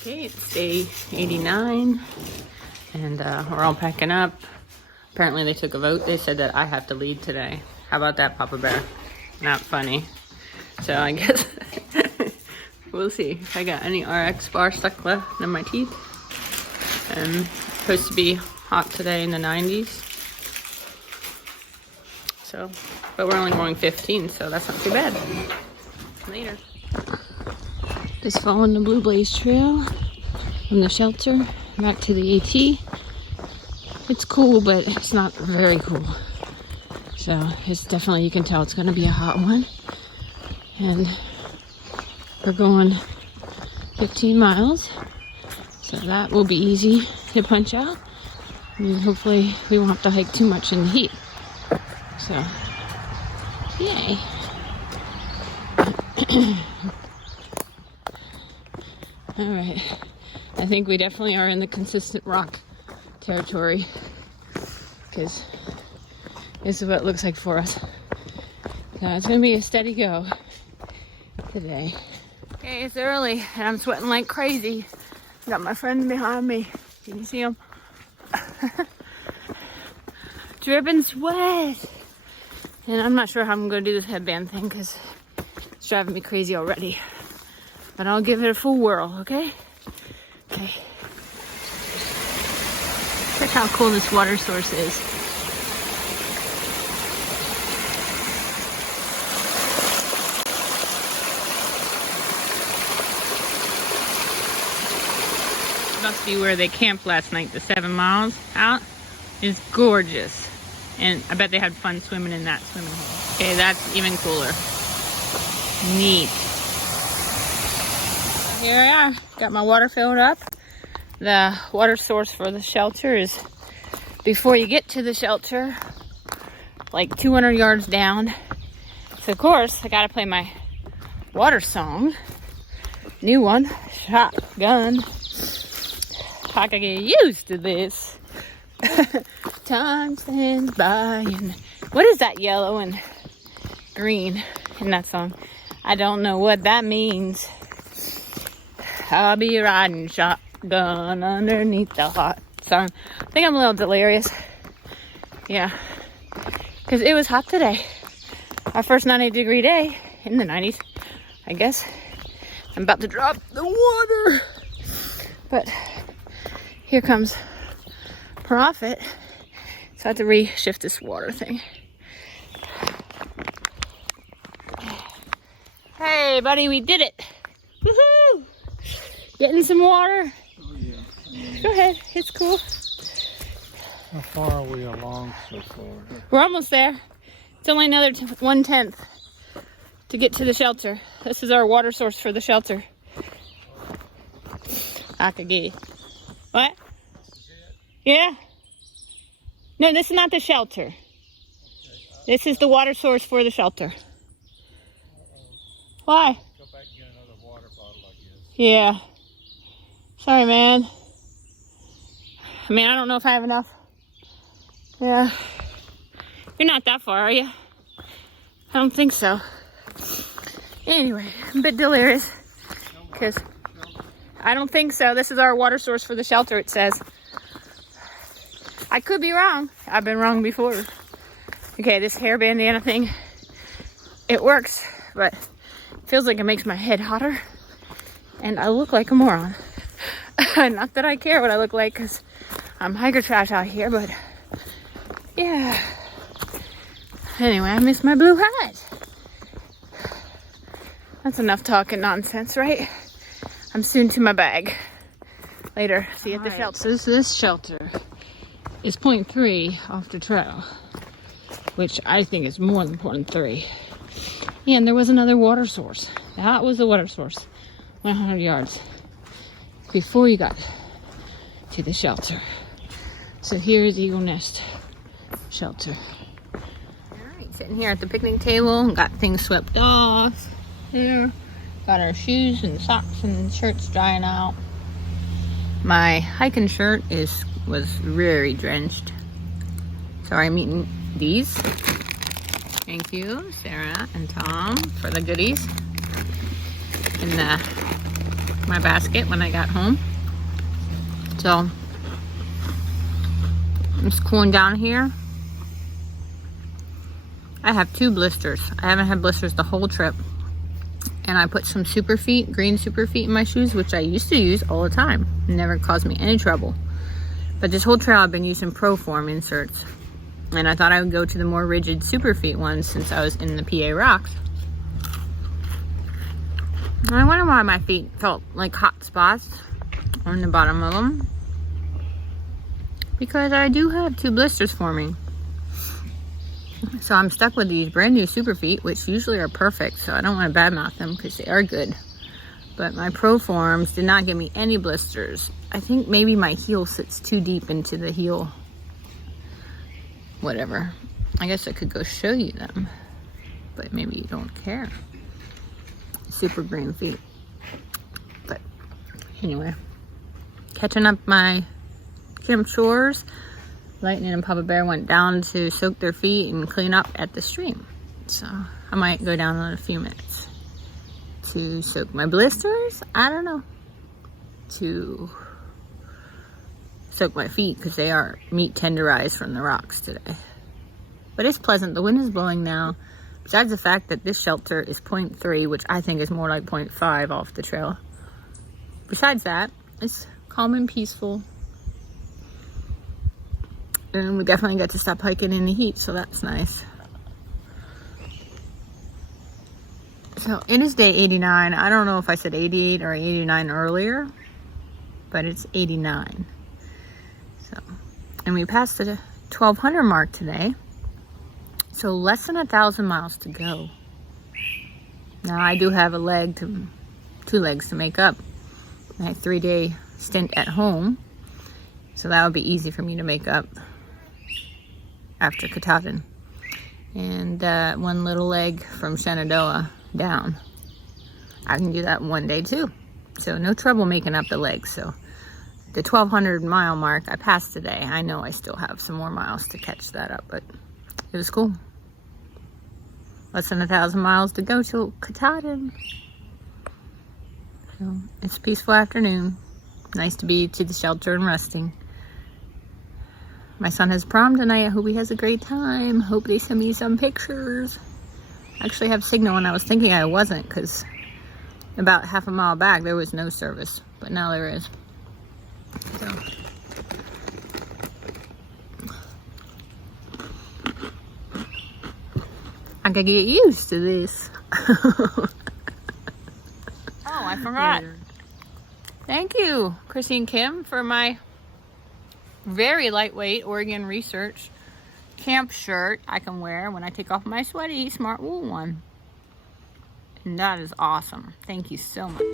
Okay, it's day 89, and we're all packing up. Apparently they took a vote. They said that I have to lead today. How about that, Papa Bear? Not funny. So I guess we'll see if I got any RX bar stuck left in my teeth. And it's supposed to be hot today in the 90s. So, but we're only going 15, so that's not too bad. Later. Just following the Blue Blaze Trail from the shelter back to the AT. It's cool, but it's not very cool. So it's definitely, you can tell it's gonna be a hot one. And we're going 15 miles. So that will be easy to punch out. And hopefully we won't have to hike too much in the heat. So, yay. Alright, I think we definitely are in the consistent rock territory, because this is what it looks like for us. So it's going to be a steady go today. Okay, it's early and I'm sweating like crazy. Got my friends behind me. Can you see them? Dripping sweat. And I'm not sure how I'm going to do this headband thing because it's driving me crazy already. But I'll give it a full whirl, okay? Okay. Check how cool this water source is. Must be where they camped last night, the 7 miles out. Is gorgeous. And I bet they had fun swimming in that swimming hole. Okay, that's even cooler. Neat. Here I are, got my water filled up. The water source for the shelter is before you get to the shelter, like 200 yards down. So of course, I gotta play my water song. New one, Shotgun. I can get used to this. Time stands by and what is that yellow and green in that song? I don't know what that means. I'll be riding shotgun underneath the hot sun. I think I'm a little delirious. Yeah. Because it was hot today. Our first 90-degree day in the 90s, I guess. I'm about to drop the water. But here comes Profit. So I have to re-shift this water thing. Hey, buddy, we did it. Woohoo! Getting some water? Oh, yeah. Go ahead, it's cool. How far are we along so far? We're almost there. It's only another 1/10 to get to the shelter. This is our water source for the shelter. Akagi. What? Yeah. No, this is not the shelter. This is the water source for the shelter. Why? Go back and get another water bottle, I guess. Yeah. Sorry, man. I mean, I don't know if I have enough. Yeah. You're not that far, are you? I don't think so. Anyway, I'm a bit delirious. Because I don't think so. This is our water source for the shelter, it says. I could be wrong. I've been wrong before. Okay, this hair bandana thing, it works, but it feels like it makes my head hotter. And I look like a moron. Not that I care what I look like, because I'm hiker trash out here, but yeah. Anyway, I miss my blue hat. That's enough talking nonsense, right? I'm soon to my bag. Later, see you at the shelter. So this shelter is 0.3 off the trail, which I think is more than 0.3. And there was another water source. That was the water source, 100 yards before you got to the shelter. So here is Eagle Nest Shelter. Alright, sitting here at the picnic table, got things swept off there. Got our shoes and socks and shirts drying out. My hiking shirt was very drenched. So I'm eating these. Thank you, Sarah and Tom, for the goodies. And my basket when I got home. So I'm just cooling down here. I have 2 blisters. I haven't had blisters the whole trip. And I put some Super Feet, green Super Feet in my shoes, which I used to use all the time. It never caused me any trouble. But this whole trail I've been using Proform inserts. And I thought I would go to the more rigid Super Feet ones since I was in the PA Rocks. And I wonder why my feet felt like hot spots on the bottom of them. Because I do have 2 blisters forming. So I'm stuck with these brand new Super Feet, which usually are perfect. So I don't want to badmouth them because they are good. But my Proforms did not give me any blisters. I think maybe my heel sits too deep into the heel. Whatever. I guess I could go show you them. But maybe you don't care. Super green feet. But anyway. Catching up my camp chores. Lightning and Papa Bear went down to soak their feet and clean up at the stream. So I might go down in a few minutes to soak my blisters. I don't know. To soak my feet because they are meat tenderized from the rocks today. But it's pleasant. The wind is blowing now. Besides the fact that this shelter is 0.3, which I think is more like 0.5 off the trail. Besides that, it's calm and peaceful. And we definitely got to stop hiking in the heat, so that's nice. So it is day 89. I don't know if I said 88 or 89 earlier, but it's 89. So, and we passed the 1200 mark today. So less than 1,000 miles to go. Now I do have a 2 legs to make up. My 3-day stint at home. So that would be easy for me to make up after Katahdin. And 1 little leg from Shenandoah down. I can do that in 1 day too. So no trouble making up the legs. So the 1,200 mile mark I passed today. I know I still have some more miles to catch that up, but it was cool. Less than 1,000 miles to go to Katahdin. So it's a peaceful afternoon. Nice to be to the shelter and resting. My son has prom tonight. I hope he has a great time. Hope they send me some pictures. I actually have signal and I was thinking I wasn't because about half a mile back there was no service. But now there is. So. I gotta get used to this. Oh, I forgot. Thank you, Christine Kim, for my very lightweight Oregon Research camp shirt I can wear when I take off my sweaty Smart Wool one. And that is awesome. Thank you so much.